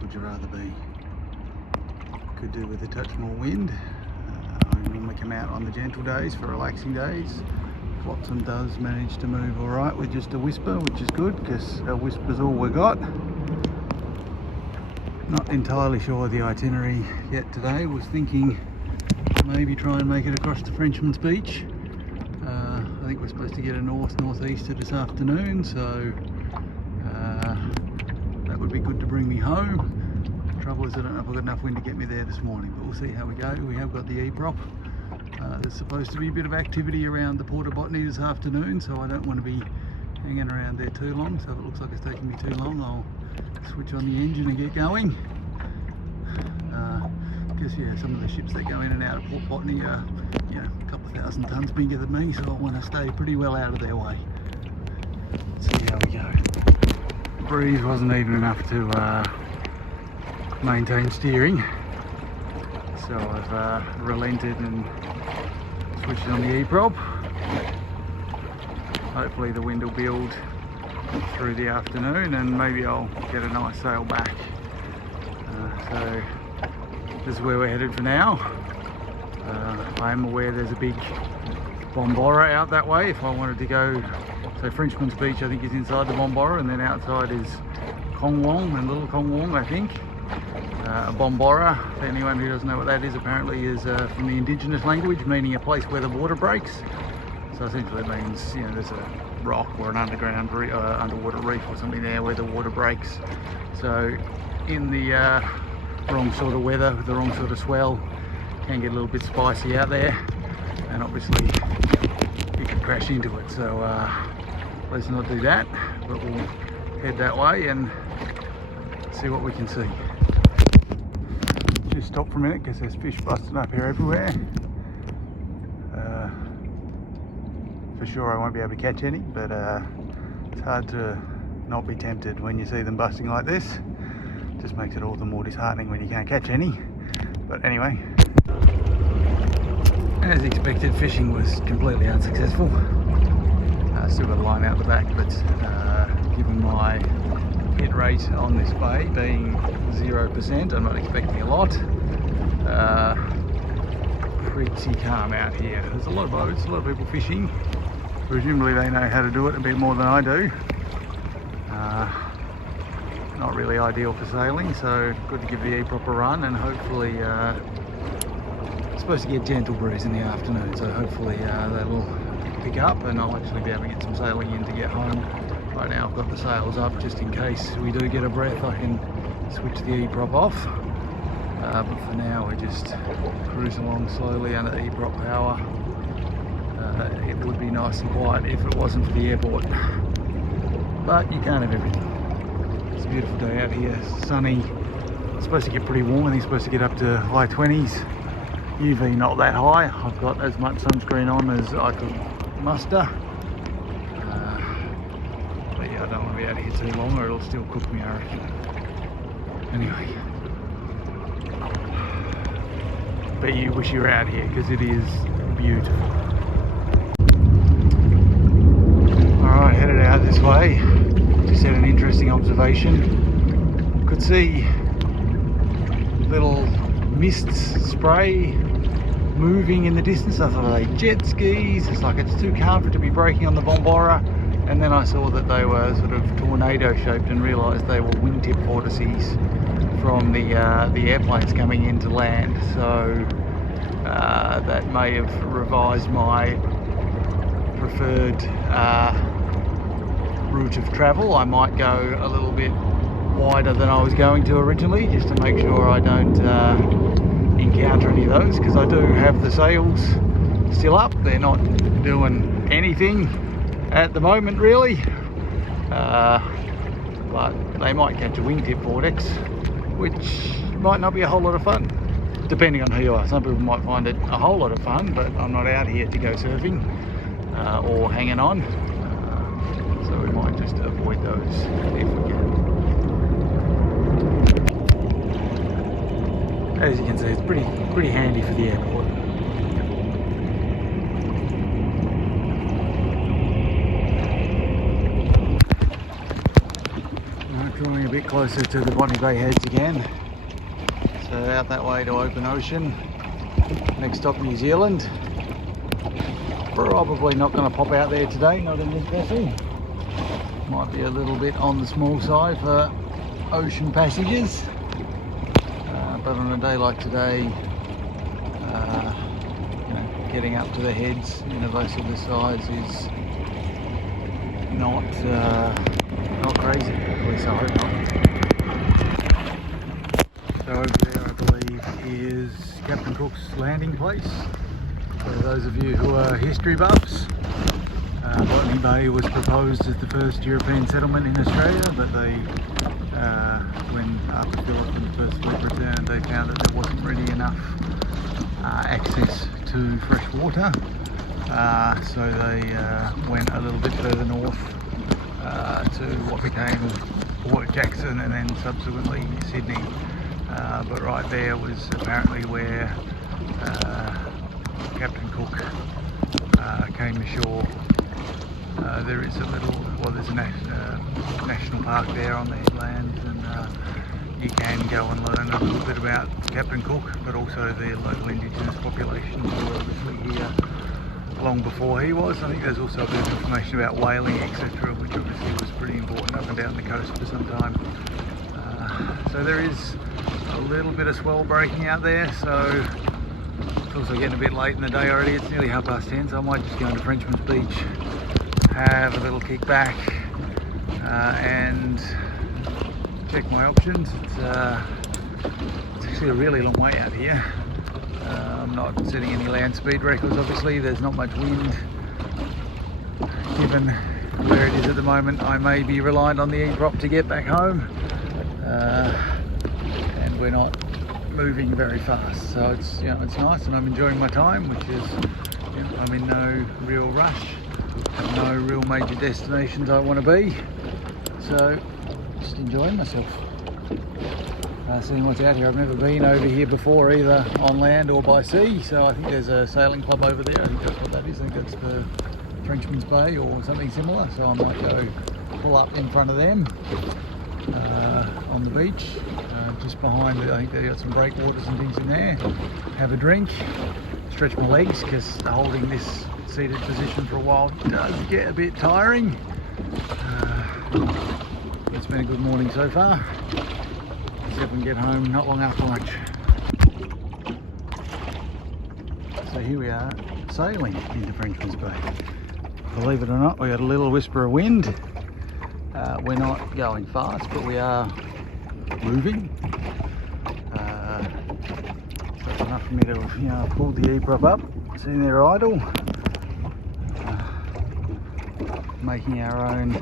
would you rather be? Could do with a touch more wind. I normally come out on the gentle days for relaxing days. Flotsam does manage to move alright with just a whisper, which is good because a whisper's all we got. Not entirely sure of the itinerary yet today. Was thinking maybe try and make it across to Frenchman's Beach. I think we're supposed to get a north-northeaster this afternoon, so that would be good to bring me home. The trouble is I don't know if I've got enough wind to get me there this morning, but we'll see how we go. We have got the e-prop. There's supposed to be a bit of activity around the Port of Botany this afternoon, so I don't want to be hanging around there too long. So if it looks like it's taking me too long, I'll switch on the engine and get going. Because yeah, some of the ships that go in and out of Port Botany are, you know, a couple of thousand tonnes bigger than me, so I want to stay pretty well out of their way. Let's see how we go. The breeze wasn't even enough to maintain steering, so I've relented and switched on the e-prop. Hopefully the wind will build through the afternoon and maybe I'll get a nice sail back. So this is where we're headed for now. I am aware there's a big Bombora out that way if I wanted to go. So Frenchman's Beach I think is inside the Bombora, and then outside is Kongwong and Little Kongwong I think. A Bombora, for anyone who doesn't know what that is, apparently is from the indigenous language meaning a place where the water breaks. So essentially it means, you know, there's a rock or an underground underwater reef or something there where the water breaks. So in the wrong sort of weather, with the wrong sort of swell, can get a little bit spicy out there, and obviously you could crash into it. So let's not do that, but we'll head that way and see what we can see. Just stop for a minute because there's fish busting up here everywhere. For sure I won't be able to catch any, but it's hard to not be tempted when you see them busting like this. Just makes it all the more disheartening when you can't catch any. But anyway, as expected, fishing was completely unsuccessful. Still got a line out the back, but given my hit rate on this bay being 0%, I'm not expecting a lot. Pretty calm out here. There's a lot of boats, a lot of people fishing. Presumably they know how to do it a bit more than I do. Not really ideal for sailing, so good to give the e-prop a run, and hopefully it's supposed to get gentle breeze in the afternoon, so hopefully that'll pick up and I'll actually be able to get some sailing in to get home. Right now I've got the sails up just in case we do get a breath. I can switch the e-prop off, but for now we're just cruising along slowly under e-prop power. It would be nice and quiet if it wasn't for the airport, but you can't have everything. It's a beautiful day out here, sunny. It's supposed to get pretty warm. I think it's supposed to get up to high 20s. UV not that high. I've got as much sunscreen on as I could muster. But yeah, I don't want to be out here too long or it'll still cook me, I reckon. Anyway. But you wish you were out here because it is beautiful. Alright, headed out this way. Just had an interesting observation. Could see little mists spray moving in the distance. I thought, are they jet skis? It's like it's too calm for it to be breaking on the Bombora. And then I saw that they were sort of tornado shaped and realised they were wingtip vortices from the airplanes coming into land. So that may have revised my preferred route of travel. I might go a little bit wider than I was going to originally, just to make sure I don't encounter any of those, because I do have the sails still up. They're not doing anything at the moment really, but they might catch a wingtip vortex, which might not be a whole lot of fun, depending on who you are. Some people might find it a whole lot of fun, but I'm not out here to go surfing or hanging on, so we might just avoid those if we can. As you can see, it's pretty handy for the airport. drawing a bit closer to the Botany Bay heads again. So out that way to open ocean. Next stop, New Zealand. Probably not going to pop out there today, not in this vessel. Might be a little bit on the small side for ocean passages. But on a day like today, getting up to the heads in a vessel this size is not crazy. At least I hope not. So over there, I believe, is Captain Cook's landing place. For those of you who are history buffs, Botany Bay was proposed as the first European settlement in Australia, but they, when after Philip and the first fleet returned, they found that there wasn't really enough access to fresh water, so they went a little bit further north to what became Port Jackson and then subsequently Sydney. But right there was apparently where Captain Cook came ashore. There is a little, there's a national park there on the headlands, and you can go and learn a little bit about Captain Cook, but also the local indigenous population who were obviously here long before he was. I think there's also a bit of information about whaling, etc., which obviously was pretty important up and down the coast for some time. So there is a little bit of swell breaking out there, so it's also getting a bit late in the day already. It's nearly 10:30, so I might just go into Frenchman's Beach, have a little kick back, and check my options. It's actually a really long way out here. I'm not setting any land speed records, obviously. There's not much wind. Given where it is at the moment, I may be reliant on the e-prop to get back home. And we're not moving very fast, so it's it's nice, and I'm enjoying my time, which is I'm in no real rush, no real major destinations I want to be, so just enjoying myself, seeing what's out here. I've never been over here before, either on land or by sea, so I think there's a sailing club over there. I think that's what that is. I think that's the Frenchman's Bay or something similar, so I might go pull up in front of them on the beach, just behind it. I think they've got some breakwaters and things in there. Have a drink, stretch my legs, because holding this seated position for a while does get a bit tiring. It's been a good morning so far. Let's see if we can get home not long after lunch. So here we are, sailing into Frenchman's Bay. Believe it or not, we got a little whisper of wind. We're not going fast, but we are moving. So it's enough for me to have pulled the e-prop up, sitting there idle, making our own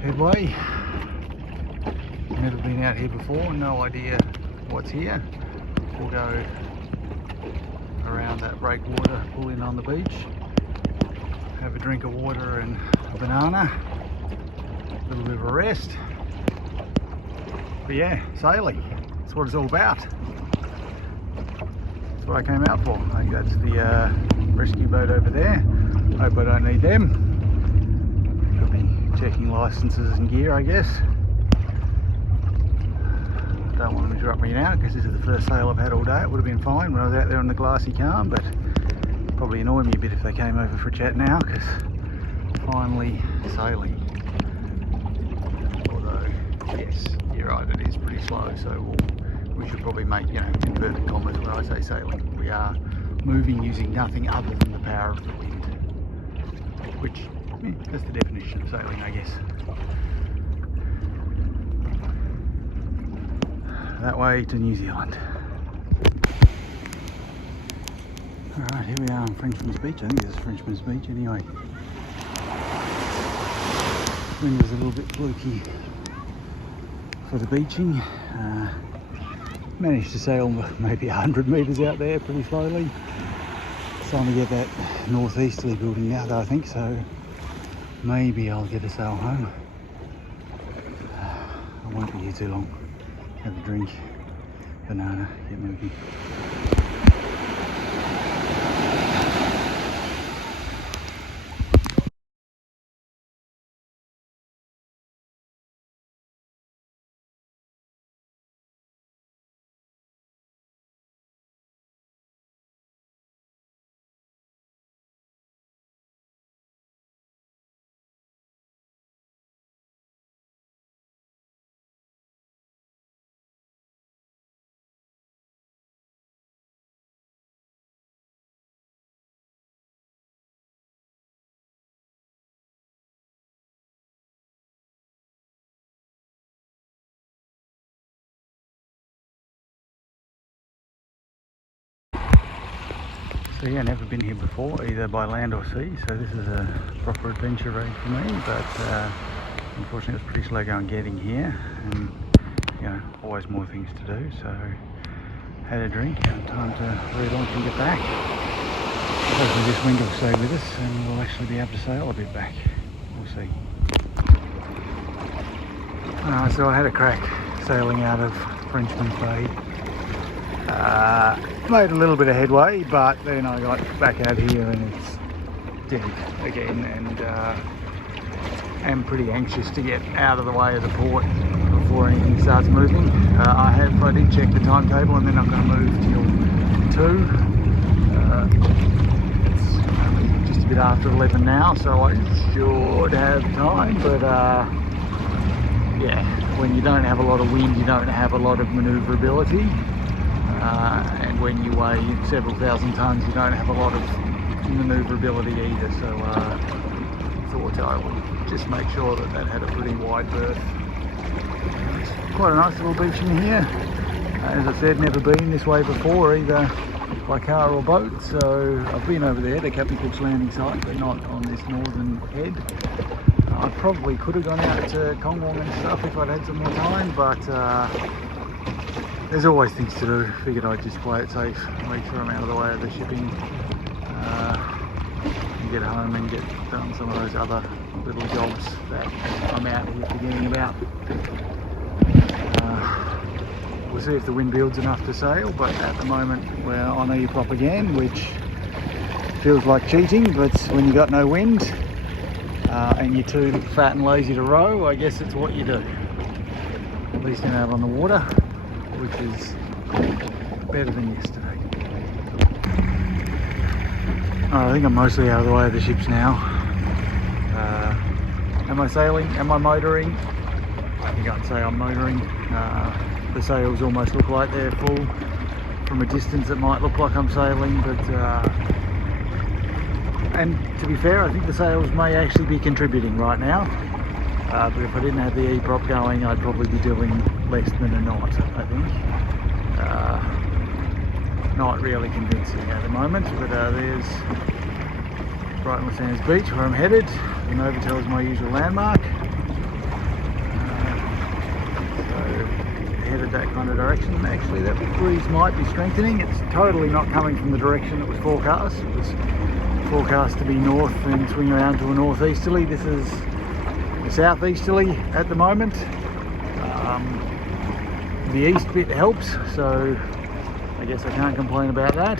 headway. Never been out here before, no idea what's here. We'll go around that breakwater, pull in on the beach, have a drink of water and a banana, a little bit of a rest. But yeah, sailing, that's what it's all about. That's what I came out for. I think that's the rescue boat over there. Hope I don't need them. I'll be checking licenses and gear, I guess. Don't want to interrupt me now, because this is the first sail I've had all day. It would have been fine when I was out there on the glassy calm, but probably annoy me a bit if they came over for a chat now, because finally sailing. Although, yes, you're right, it is pretty slow, so we should probably make, inverted commas when I say sailing. We are moving using nothing other than the power of the wind, which, that's the definition of sailing, I guess. That way to New Zealand. Alright, here we are on Frenchman's Beach. I think this is Frenchman's Beach anyway. Wind was a little bit fluky for the beaching. Managed to sail maybe 100 metres out there pretty slowly. Starting to get that northeasterly building now though, I think, so maybe I'll get a sail home. I won't be here too long. Have a drink, banana, get moving. So yeah, never been here before, either by land or sea, so this is a proper adventure raid for me, but unfortunately it's pretty slow going getting here, and you know, always more things to do, so had a drink and time to relaunch and get back. Hopefully this wind will stay with us and we'll actually be able to sail a bit back. We'll see. So I had a crack sailing out of Frenchman's Bay. Made a little bit of headway, but then I got back out here and it's dead again, and I'm pretty anxious to get out of the way of the port before anything starts moving. I did check the timetable and they're not going to move till 2. It's only just a bit after 11 now, so I should have time, but yeah, when you don't have a lot of wind, you don't have a lot of manoeuvrability. And when you weigh several thousand tons, you don't have a lot of manoeuvrability either, so thought I would just make sure that that had a pretty wide berth. It's quite a nice little beach in here. As I said, never been this way before, either by car or boat, so I've been over there to Captain Cook's landing site, but not on this northern head. I probably could have gone out to Kongwong and stuff if I'd had some more time, but there's always things to do. Figured I'd just play it safe, make sure I'm out of the way of the shipping, and get home and get done some of those other little jobs that I'm out here forgetting about. We'll see if the wind builds enough to sail, but at the moment we're on eprop again, which feels like cheating, but when you got no wind and you're too fat and lazy to row, I guess it's what you do. At least I'm out on the water, which is better than yesterday. I think I'm mostly out of the way of the ships now. Am I sailing? Am I motoring? I think I'd say I'm motoring. The sails almost look like they're full. From a distance it might look like I'm sailing, but and to be fair, I think the sails may actually be contributing right now. But if I didn't have the eprop going, I'd probably be doing less than a knot, I think. Not really convincing at the moment, but there's Brighton Sands Beach where I'm headed. The Novotel is my usual landmark. So headed that kind of direction. Actually, that breeze might be strengthening. It's totally not coming from the direction that was forecast. It was forecast to be north and swing around to a northeasterly. This is southeasterly at the moment. The east bit helps, so I guess I can't complain about that,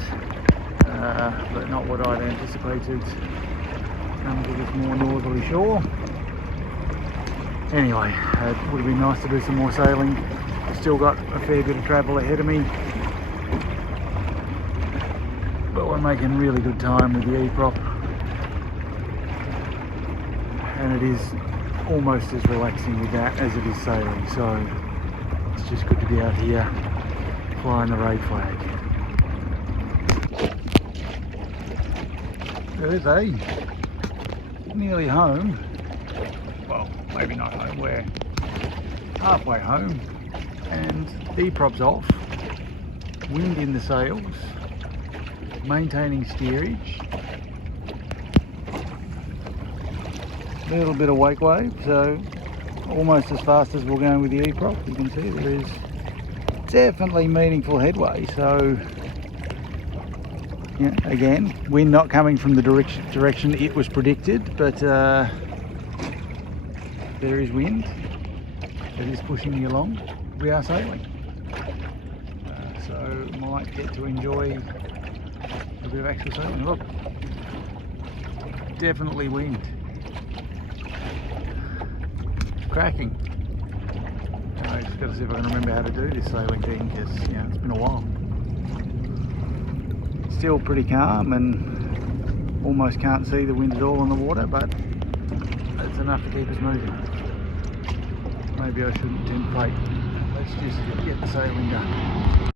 but not what I'd anticipated come to this more northerly shore. Anyway, it would have been nice to do some more sailing. Still got a fair bit of travel ahead of me, but we're making really good time with the eprop, and it is almost as relaxing with that as it is sailing, so it's just good to be out here flying the raid flag. There's nearly home. Well, maybe not home, we're halfway home, and eprop's off, wind in the sails, maintaining steerage, a little bit of wake wave, so almost as fast as we're going with the eprop. You can see there is definitely meaningful headway, so yeah, again, wind not coming from the direction it was predicted, but there is wind that is pushing me along. We are sailing, so might get to enjoy a bit of actual sailing. Look, definitely wind. Cracking. I just got to see if I can remember how to do this sailing thing, because it's been a while. Still pretty calm and almost can't see the wind at all on the water, but it's enough to keep us moving. Maybe I shouldn't tempt fate. Let's just get the sailing done.